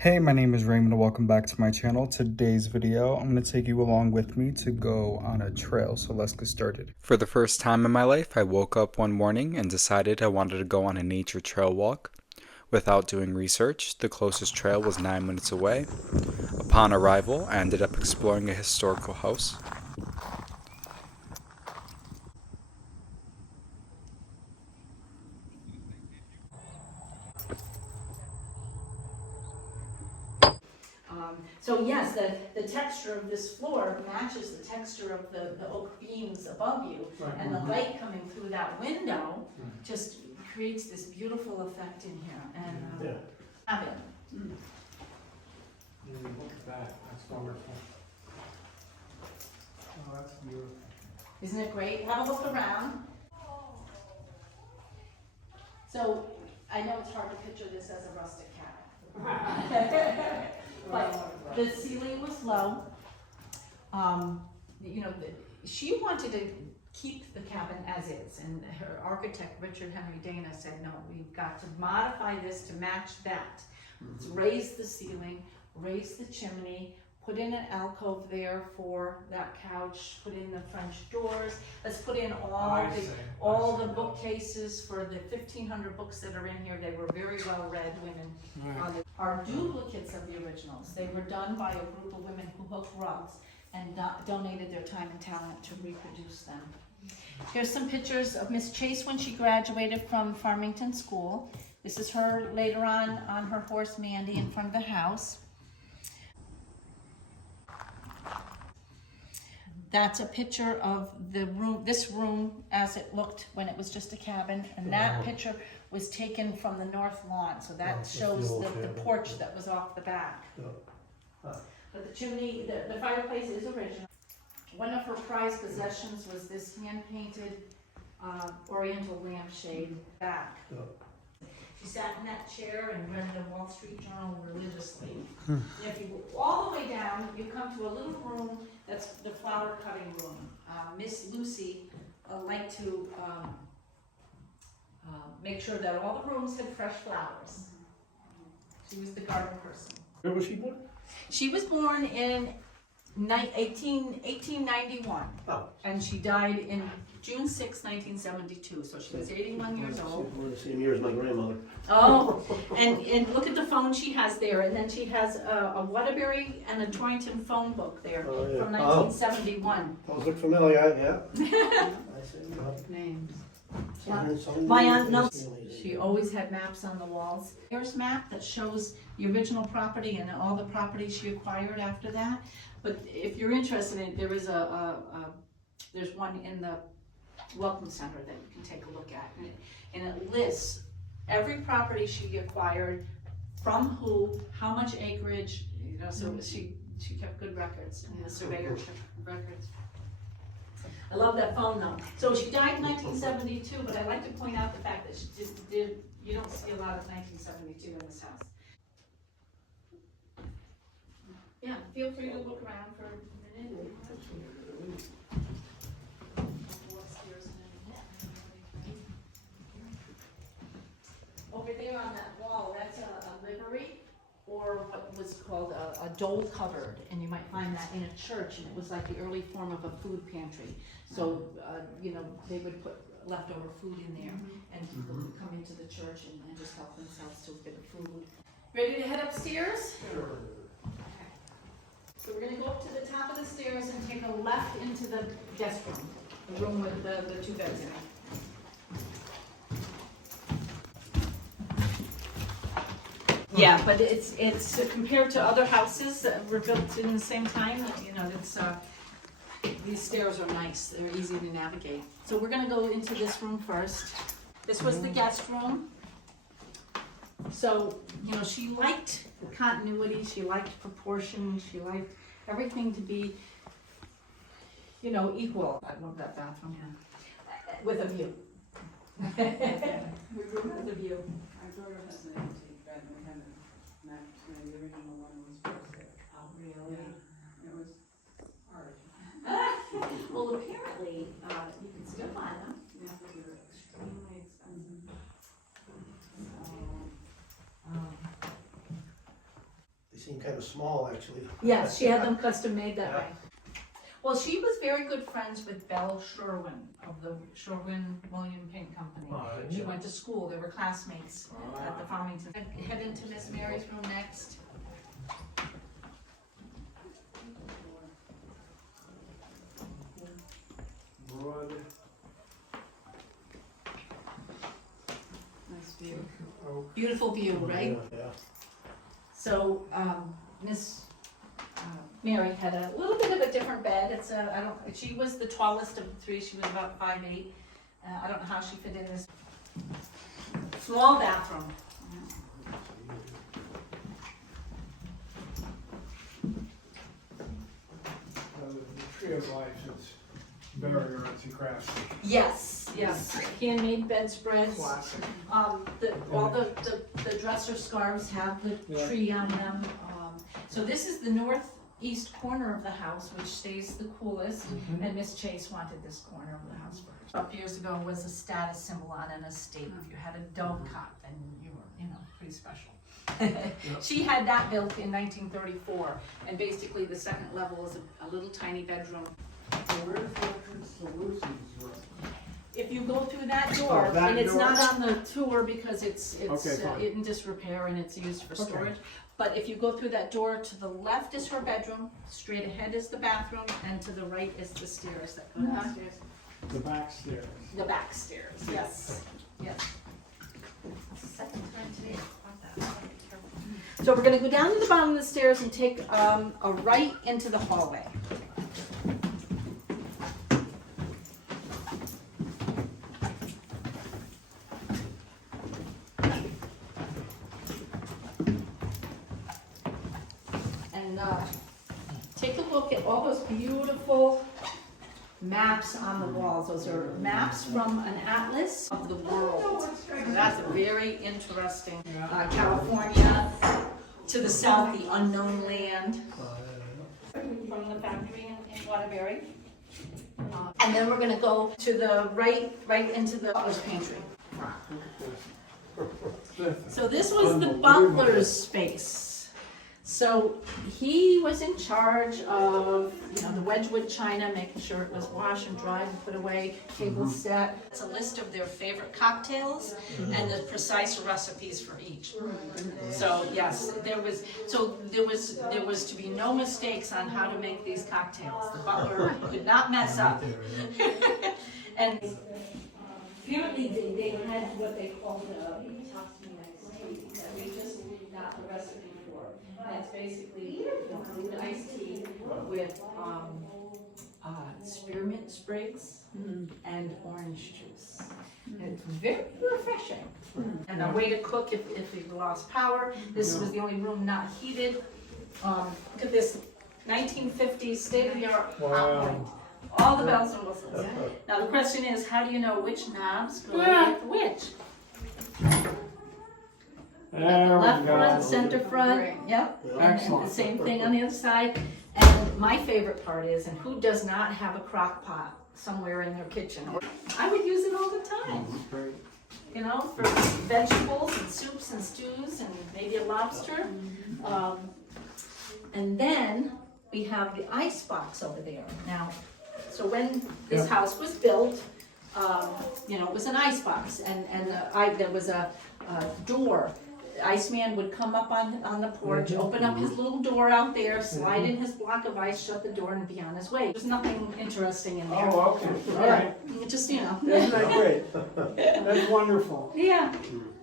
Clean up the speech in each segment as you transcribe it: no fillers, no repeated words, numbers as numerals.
Hey, my name is Raymond and welcome back to my channel. Today's video, I'm going to take you along with me to go on a trail, so let's get started. For the first time in my life, I woke up one morning and decided I wanted to go on a nature trail walk. Without doing research, the closest trail was 9 minutes away. Upon arrival, I ended up exploring a historical house. So yes, the texture of this floor matches the texture of the oak beams above you, and the light coming through that window just creates this beautiful effect in here. And have it. Look at that, that's wonderful. Oh, that's beautiful. Isn't it great? Have a look around. So I know it's hard to picture this as a rustic cabin. But the ceiling was low. She wanted to keep the cabin as is, and her architect, Richard Henry Dana, said, no, we've got to modify this to match that. Let's raise the ceiling, raise the chimney, put in an alcove there for that couch, put in the French doors. Let's put in all the bookcases for the 1,500 books that are in here. They were very well read women. Are duplicates of the originals. They were done by a group of women who hooked rugs and donated their time and talent to reproduce them. Here's some pictures of Miss Chase when she graduated from Farmington School. This is her later on her horse Mandy in front of the house. That's a picture of the room, this room as it looked when it was just a cabin, and that picture was taken from the north lawn, so that shows the porch that was off the back. But the chimney, the fireplace is original. One of her prized possessions was this hand-painted oriental lampshade back. She sat in that chair and read the Wall Street Journal religiously. And if you go all the way down, you come to a little room that's the flower cutting room. Miss Lucy liked to make sure that all the rooms had fresh flowers. She was the garden person. Where was she born? She was born in 1891, and she died in June 6, 1972, so she was 81 years old. We're the same year as my grandmother. Oh, and look at the phone she has there, and then she has a Waterbury and a Torrington phone book there from 1971. Those look familiar, yeah. I see. Names. My aunt knows. She always had maps on the walls. Here's a map that shows the original property and all the property she acquired after that. But if you're interested in it, there is there's one in the Welcome Center that you can take a look at. And it lists every property she acquired, from who, how much acreage, so she kept good records, and the surveyor kept records. I love that phone though. So she died in 1972, but I like to point out the fact that she you don't see a lot of 1972 in this house. Yeah, feel free to look around for a minute. Over there on that wall, that's a livery, or what was called a dole cupboard, and you might find that in a church, and it was like the early form of a food pantry. So, they would put leftover food in there, and people would come into the church and just help themselves to a bit of food. Ready to head upstairs? Sure. Okay. So we're gonna go up to the top of the stairs and take a left into the guest room, the room with the two beds in it. Yeah, but it's compared to other houses that were built in the same time, these stairs are nice, they're easy to navigate. So we're gonna go into this room first. This was the guest room. So, she liked continuity, she liked proportion, she liked everything to be, equal. I love that bathroom, with a view. With a view. Our daughter has an antique bed, and we had a mattress, and the original one was first there. Oh, really? Yeah, it was hard. Well, apparently, you can still buy them. Yeah, they were extremely expensive. seem kind of small, actually. Yes, she had them custom made that Yeah. way. Well, she was very good friends with Belle Sherwin of the Sherwin-William Paint Company. She went to school, they were classmates at the Farmington. Head into Miss Mary's room next. Broad. Nice view. Oak. Beautiful view, right? Yeah. So, Miss Mary had a little bit of a different bed. It's she was the tallest of the three. She was about 5'8". I don't know how she fit in this small bathroom. The tree of life is very artsy crafty. Yes, yes. Handmade bedspreads. Classic. All the dresser scarves have the Yeah. tree on them. So this is the northeast corner of the house, which stays the coolest. And Miss Chase wanted this corner of the house first. Up years ago was a status symbol on an estate. If you had a dove cot, then you were, pretty special. She had that built in 1934, and basically the second level is a little tiny bedroom. So where's the entrance to Lucy's room? If you go through that door, that and it's door? not on the tour because it's Okay, fine. in disrepair and it's used for Okay. storage. But if you go through that door, to the left is her bedroom, straight ahead is the bathroom, and to the right is the stairs that go downstairs. The back stairs. The back stairs, yes, yes. Second time today, about that. Be careful. So we're gonna go down to the bottom of the stairs and take a right into the hallway. And take a look at all those beautiful maps on the walls. Those are maps from an atlas of the world. So that's very interesting. California, to the south, the unknown land. From the factory in Waterbury. And then we're gonna go to the right into the butler's pantry. So this was the butler's space. So he was in charge of, the Wedgwood china, making sure it was washed and dried and put away, table set. It's a list of their favorite cocktails and the precise recipes for each. So yes, there was to be no mistakes on how to make these cocktails. The butler could not mess up. And apparently they had what they called the Topsmead State that we just got the recipe for. That's basically brewed iced tea with spearmint sprigs and orange juice. It's very refreshing. And a way to cook if you lost power. This was the only room not heated. Look at this 1950s state-of-the-art hot plate. All the bells and whistles. Now the question is, how do you know which knobs go with which? There Left we front, go. center front, yep. Excellent. The same thing on the other side. And my favorite part is, and who does not have a crock pot somewhere in their kitchen? I would use it all the time, Great. for vegetables and soups and stews and maybe a lobster. And then we have the ice box over there. Now, so when this house was built, it was an ice box, and there was a door. The Iceman would come up on the porch, open up his little door out there, slide in his block of ice, shut the door, and be on his way. There's nothing interesting in there. Oh, okay, all right. Just, Isn't that great? That's wonderful. Yeah,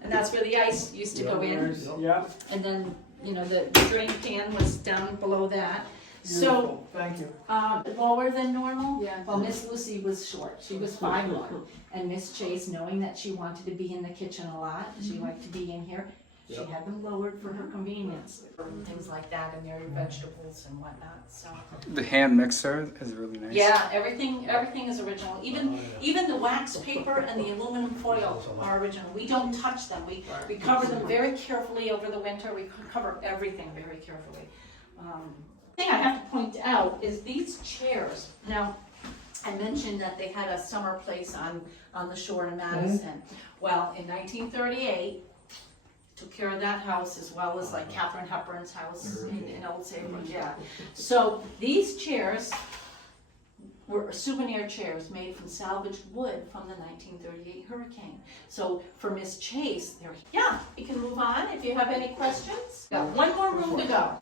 and that's where the ice used to go in. There's- Yeah. And then, the drain pan was down below that. So, Beautiful. Thank you. lower than normal? Yeah. Well, Miss Lucy was short. She was 5'1". And Miss Chase, knowing that she wanted to be in the kitchen a lot, she liked to be in here, she had them lowered for her convenience, for things like that, and their vegetables and whatnot, so. The hand mixer is really nice. Yeah, everything is original. Even the wax paper and the aluminum foil are original. We don't touch them. We cover them very carefully over the winter. We cover everything very carefully. Thing I have to point out is these chairs. Now, I mentioned that they had a summer place on the shore in Madison. Well, in 1938, took care of that house as well as like Katharine Hepburn's house in Old Saybrook, yeah. So these chairs were souvenir chairs made from salvaged wood from the 1938 hurricane. So for Miss Chase, yeah, we can move on if you have any questions. Got one more room to go.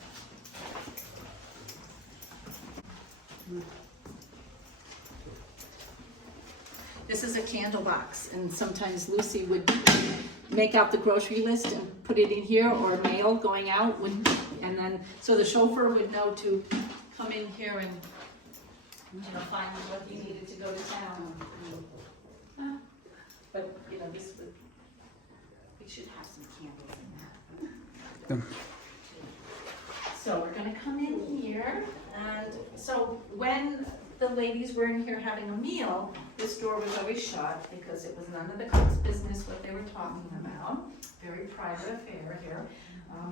This is a candle box, and sometimes Lucy would make out the grocery list and put it in here, or mail going out, and then, so the chauffeur would know to come in here and, find what he needed to go to town. But, this would, we should have some candles in that. So we're gonna come in here, and so when the ladies were in here having a meal, this door was always shut because it was none of the cook's business what they were talking about. Very private affair here.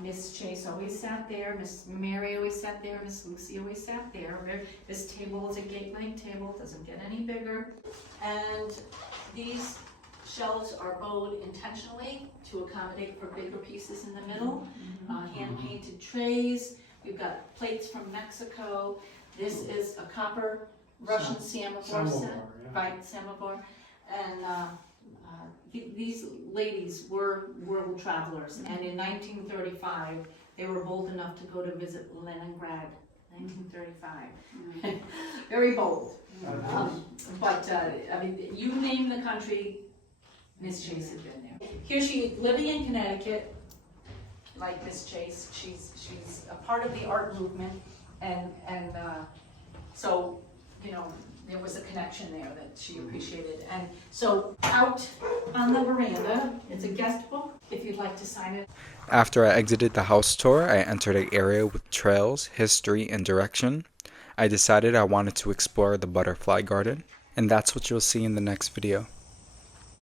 Miss Chase always sat there, Miss Mary always sat there, Miss Lucy always sat there. This table is a gate leg table, doesn't get any bigger. And these shelves are bowed intentionally to accommodate for bigger pieces in the middle. Hand-painted trays. We've got plates from Mexico. This is a copper Russian samovar set, right, samovar. And these ladies were world travelers, and in 1935, they were bold enough to go to visit Leningrad, 1935. Very bold. But, you name the country, Miss Chase had been there. Here she, living in Connecticut, like Miss Chase, she's a part of the art movement, and so, there was a connection there that she appreciated. And so out on the veranda, it's a guest book, if you'd like to sign it. After I exited the house tour, I entered an area with trails, history, and direction. I decided I wanted to explore the butterfly garden, and that's what you'll see in the next video.